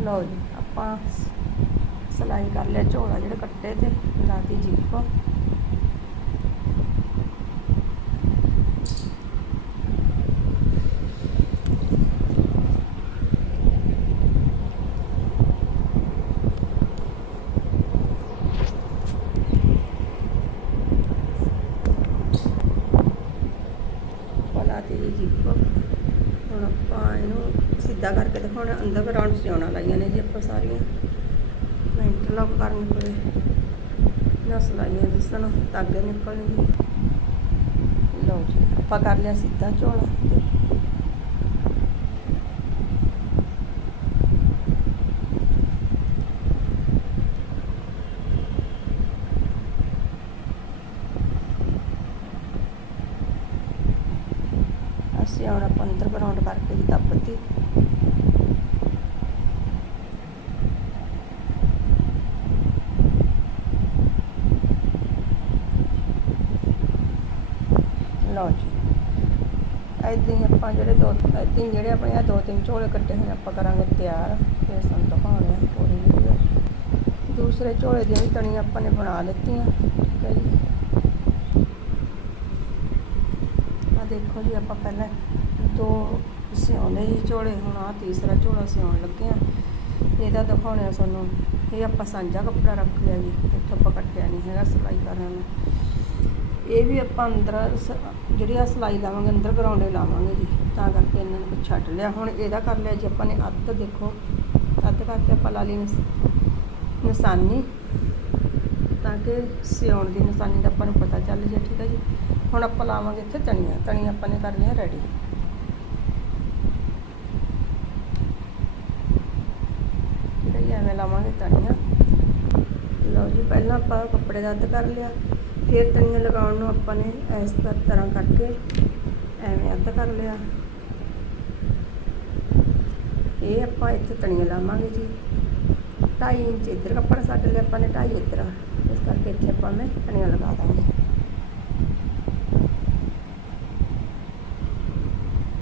ਲਓ ਜੀ ਆਪਾਂ ਸਲਾਈ ਕਰ ਲਿਆ ਝੋਲਾ ਜਿਹੜੇ ਕੱਟੇ ਤੇ ਲਾਤੀ ਜਿੱਪ ਲਾਤੀ ਜੀ ਹੁਣ ਆਪਾਂ ਇਹਨੂੰ ਸਿੱਧਾ ਕਰਕੇ ਦਿਖਾਉਣਾ ਅੰਦਰ ਗਰਾਊਂਡ ਸਿਉਣਾ ਲਾਈਆਂ ਨੇ ਜੀ ਆਪਾਂ ਸਾਰੀਆਂ। ਨਾ ਇੰਟਰਲੌਕ ਕਰਨ ਪਵੇ ਨਾ ਸਲਾਈਆਂ ਦਿਸਣ ਧਾਗੇ ਨਿਕਲਣਗੇ। ਲਓ ਜੀ, ਆਪਾਂ ਕਰ ਲਿਆ ਸਿੱਧਾ ਝੋਲਾ ਅਸੀਂ ਹੁਣ ਆਪਾਂ ਅੰਦਰ ਗਰਾਊਂਡ ਕਰਕੇ ਜੀ ਲਓ ਜੀ। ਏਦਾਂ ਹੀ ਆਪਾਂ ਜਿਹੜੇ ਦੋ, ਏਦਾਂ ਹੀ ਜਿਹੜੇ ਆਪਣੇ ਆ ਦੋ ਤਿੰਨ ਝੋਲੇ ਕੱਟੇ ਹੋਏ ਆਪਾਂ ਕਰਾਂਗੇ ਤਿਆਰ। ਫਿਰ ਸਾਨੂੰ ਦਿਖਾਉਣੇ ਆ ਪੂਰੀ ਵੀਡੀਓ ਦੂਸਰੇ ਝੋਲੇ ਦੀਆਂ ਵੀ ਤਣੀਆਂ ਆਪਾਂ ਨੇ ਬਣਾ ਲਿੱਤੀਆਂ ਠੀਕ ਹੈ ਜੀ ਆ ਦੇਖੋ ਜੀ, ਆਪਾਂ ਪਹਿਲਾਂ ਦੋ ਸਿਉਣੇ ਜੀ ਝੋਲੇ, ਹੁਣ ਆ ਤੀਸਰਾ ਝੋਲਾ ਸਿਉਣ ਲੱਗੇ ਆ ਇਹਦਾ ਦਿਖਾਉਣੇ ਆ ਤੁਹਾਨੂੰ। ਇਹ ਆਪਾਂ ਸਾਂਝਾ ਕੱਪੜਾ ਰੱਖ ਲਿਆ ਜੀ, ਇੱਥੋਂ ਆਪਾਂ ਕੱਟਿਆ ਨਹੀਂ ਹੈਗਾ ਸਿਲਾਈ ਕਰਨ ਨੂੰ। ਇਹ ਵੀ ਆਪਾਂ ਅੰਦਰ ਸ- ਜਿਹੜੀ ਆ ਸਿਲਾਈ ਲਾਵਾਂਗੇ, ਅੰਦਰ ਗਰਾਉਂਡੇ ਲਾਵਾਂਗੇ ਜੀ। ਤਾਂ ਕਰਕੇ ਇਹਨਾਂ ਨੂੰ ਛੱਡ ਲਿਆ। ਹੁਣ ਇਹਦਾ ਕਰ ਲਿਆ ਜੀ ਆਪਾਂ ਨੇ ਅੱਧ ਦੇਖੋ। ਅੱਧ ਕਰਕੇ ਆਪਾਂ ਲਾ ਲਈ ਨਿਸ਼ਾਨੀ। ਤਾਂ ਕਿ ਸਿਉਣ ਦੀ ਨਿਸ਼ਾਨੀ ਦਾ ਆਪਾਂ ਨੂੰ ਪਤਾ ਚੱਲ ਜੇ, ਠੀਕ ਹੈ ਜੀ। ਹੁਣ ਆਪਾਂ ਲਾਵਾਂਗੇ ਇੱਥੇ ਤਣੀਆਂ ਤਣੀਆਂ ਆਪਾਂ ਨੇ ਕਰਨੀਆਂ ਰੈਡੀ ਠੀਕ ਹੈ ਜੀ, ਐਵੇਂ ਲਾਵਾਂਗੇ ਤਣੀਆਂ ਲਓ ਜੀ, ਪਹਿਲਾਂ ਆਪਾਂ ਕੱਪੜੇ ਦਾ ਅੱਧ ਕਰ ਲਿਆ। ਫਿਰ ਤਣੀਆਂ ਲਗਾਉਣ ਨੂੰ ਆਪਾਂ ਨੇ ਇਸ ਤਰ੍ਹਾਂ ਕਰਕੇ ਐਵੇਂ ਅੱਧ ਕਰ ਲਿਆ। ਇਹ ਆਪਾਂ ਇੱਥੇ ਤਣੀਆਂ ਲਾਵਾਂਗੇ ਜੀ। ਢਾਈ ਇੰਚ ਇੱਧਰ ਕੱਪੜਾ ਛੱਡ ਲਿਆ ਆਪਾਂ ਨੇ, ਢਾਈ ਇੱਧਰ। ਇਸ ਕਰਕੇ ਇੱਥੇ ਆਪਾਂ ਮੈਂ ਤਣੀਆਂ ਲਗਾ ਦਾਂਗੇ।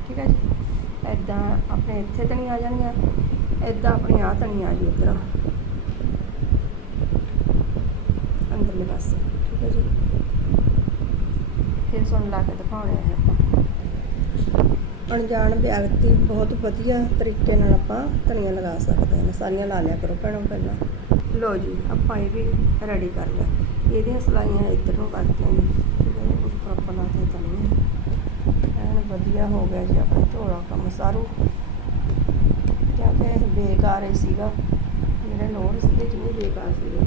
ਠੀਕ ਹੈ ਜੀ? ਐਦਾਂ ਆਪਣੇ ਇੱਥੇ ਤਣੀਆਂ ਆ ਜਾਣਗੀਆਂ ਐਦਾਂ ਆਪਣੀ ਆ ਤਣੀਆਂ ਆ ਜੀ ਇੱਧਰ। ਅੰਦਰਲੇ ਪਾਸੇ। ਠੀਕ ਹੈ ਜੀ? ਫਿਰ ਸੁਣ ਲਾ ਕੇ ਦਿਖਾਉਣੇ ਆ ਆਪਾਂ। ਅਣਜਾਣ ਵਿਅਕਤੀ ਬਹੁਤ ਵਧੀਆ ਤਰੀਕੇ ਨਾਲ ਆਪਾਂ ਧਨੀਆ ਲਗਾ ਸਕਦੇ ਹਾਂ। ਸਾਰੀਆਂ ਲਾ ਲਿਆ ਕਰੋ ਭੈਣੋ ਪਹਿਲਾਂ। ਲੋ ਜੀ, ਆਪਾਂ ਇਹ ਵੀ ਰੈਡੀ ਕਰ ਲਿਆ। ਇਹਦੀਆਂ ਸਲਾਈਆਂ ਇੱਧਰ ਨੂੰ। ਕਰਤੀਆਂ ਜੀ ਠੀਕ ਉੱਪਰ ਆਪਾਂ ਲਾਤੇ ਧਨੀਆ ਐਨ ਵਧੀਆ ਹੋ ਗਿਆ ਜੀ ਆਪਣਾ ਝੋਲਾ ਕੰਮ ਸਾਰੂ। ਕਿਉਂਕਿ ਇਹ ਬੇਕਾਰ ਹੀ ਸੀਗਾ। ਮੇਰੇ ਲੋੜ ਸੀਗੇ ਜਿਵੇਂ ਬੇਕਾਰ ਸੀਗੇ।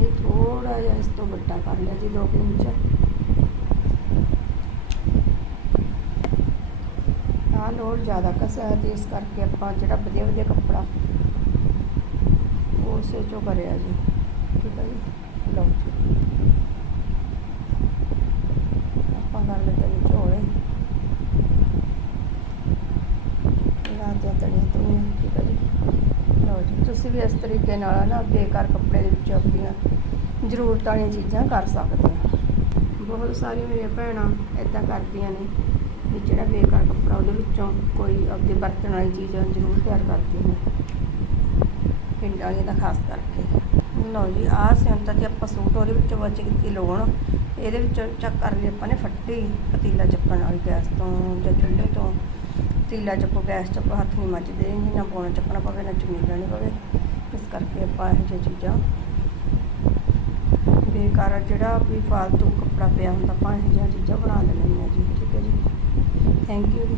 ਇਹ ਥੋੜਾ ਜਿਹਾ ਇਸ ਤੋਂ ਵੱਡਾ ਕਰ ਲਿਆ ਜੀ 2 ਇੰਚ ਆ ਜ਼ਿਆਦਾ ਕਸਿਆ ਤੇ ਇਸ ਕਰਕੇ ਆਪਾਂ ਜਿਹੜਾ ਵਧੀਆ ਵਧੀਆ ਕੱਪੜਾ ਉਸੇ ਚੋਂ ਕਰਿਆ ਜੀ। ਠੀਕ ਹੈ ਜੀ? ਲਓ ਜੀ। ਆਪਾਂ ਕਰ ਲੈਂਦੇ ਨੇ ਝੋਲੇ। ਲਾ ਦਿਆ ਤਣੀ ਤਣੀ। ਠੀਕ ਹੈ ਜੀ? ਲਓ ਜੀ, ਤੁਸੀਂ ਵੀ ਇਸ ਤਰੀਕੇ ਨਾਲ ਨਾ ਬੇਕਾਰ ਕੱਪੜੇ ਦੇ ਵਿੱਚ ਆਪਣੀਆਂ ਜ਼ਰੂਰਤਾਂ ਵਾਲੀਆਂ ਚੀਜ਼ਾਂ ਕਰ ਸਕਦੇ ਹੋ। ਬਹੁਤ ਸਾਰੀਆਂ ਮੇਰੀਆਂ ਭੈਣਾਂ ਇਦਾਂ ਕਰਦੀਆਂ ਨੇ। ਵੀ ਜਿਹੜਾ ਬੇਕਾਰ ਕੱਪੜਾ ਉਹਦੇ ਵਿੱਚੋਂ ਕੋਈ ਆਪਣੀ ਵਰਤਣ ਵਾਲੀ ਚੀਜ਼ ਜ਼ਰੂਰ ਤਿਆਰ ਕਰਦੀ ਨੇ ਪਿੰਡ ਵਾਲੀਆਂ ਦਾ ਖਾਸ ਕਰਕੇ। ਲਓ ਜੀ, ਆਹ ਸਿਉਂਤਾ ਤੇ ਆਪਾਂ ਸੂਟ ਉਹਦੇ ਵਿੱਚੋਂ ਬਚ ਕੀਤੀ ਲੋਣ ਇਹਦੇ ਵਿੱਚੋਂ ਚੱਕ ਕਰ ਲਈ ਆਪਾਂ ਨੇ ਫੱਟੀ, ਪਤੀਲਾ ਚੱਕਣ ਵਾਲੀ ਗੈਸ ਤੋਂ ਜਾਂ ਚੁੱਲ੍ਹੇ ਤੋਂ। ਪਤੀਲਾ ਚੱਕੋ, ਗੈਸ ਚੱਕੋ, ਹੱਥ ਨਹੀਂ ਮੱਚਦੇ ਨਹੀਂ ਨਾ ਪਾਉਣਾ ਚੱਕਣਾ ਪਵੇ, ਨਾ ਚੁੰਨੀ ਲੈਣੀ ਪਵੇ। ਇਸ ਕਰਕੇ ਆਪਾਂ ਇਹੋ ਜਿਹੀਆਂ ਚੀਜ਼ਾਂ ਬੇਕਾਰ ਜਿਹੜਾ ਵੀ ਫਾਲਤੂ ਕੱਪੜਾ ਪਿਆ ਹੁੰਦਾ, ਆਪਾਂ ਇਹੋ ਜਿਹੀਆਂ ਚੀਜ਼ਾਂ ਬਣਾ ਲੈਂਦੇ ਹਾਂ ਜੀ, ਠੀਕ ਹੈ ਜੀ। ਥੈਂਕ ਯੂ ਜੀ।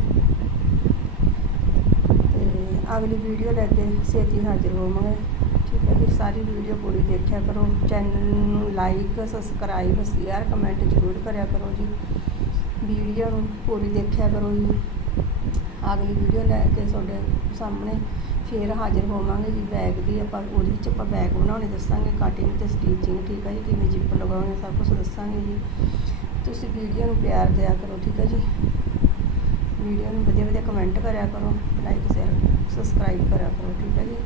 ਤੇ ਅਗਲੀ ਵੀਡੀਓ ਲੈ ਕੇ ਛੇਤੀ ਹਾਜ਼ਰ ਹੋਵਾਂਗੇ। ਠੀਕ ਹੈ ਜੀ, ਸਾਰੀ ਵੀਡੀਓ ਪੂਰੀ ਦੇਖਿਆ ਕਰੋ। ਚੈਨਲ ਨੂੰ ਲਾਈਕ ਸਬਸਕ੍ਰਾਈਬ ਸ਼ੇਅਰ ਕਮੈਂਟ ਜ਼ਰੂਰ ਕਰਿਆ ਕਰੋ ਜੀ। ਵੀਡੀਓ ਨੂੰ ਪੂਰੀ ਦੇਖਿਆ ਕਰੋ ਜੀ। ਅਗਲੀ ਵੀਡੀਓ ਲੈ ਕੇ ਤੁਹਾਡੇ ਸਾਹਮਣੇ ਫੇਰ ਹਾਜ਼ਰ ਹੋਵਾਂਗੇ ਜੀ। ਬੈਗ ਦੀ ਆਪਾਂ, ਉਹਦੇ ਵਿੱਚ ਆਪਾਂ ਬੈਗ ਬਣਾਉਣੇ ਦੱਸਾਂਗੇ। ਕਟਿੰਗ ਤੇ ਸਟਿਚਿੰਗ ਠੀਕ ਹੈ ਜੀ, ਕਿਵੇਂ ਜਿੱਪ ਲਗਾਉਣੀ ਸਭ ਕੁਝ ਦੱਸਾਂਗੇ ਜੀ। ਤੁਸੀਂ ਵੀਡੀਓ ਨੂੰ ਪਿਆਰ ਦਿਆ ਕਰੋ, ਠੀਕ ਹੈ ਜੀ। ਵੀਡੀਓ ਨੂੰ ਵਧੀਆ ਵਧੀਆ ਕਮੈਂਟ ਕਰਿਆ ਕਰੋ ਲਾਈਕ ਸ਼ੇਅਰ ਸਬਸਕ੍ਰਾਈਬ ਕਰਿਆ ਕਰੋ, ਠੀਕ ਹੈ ਜੀ?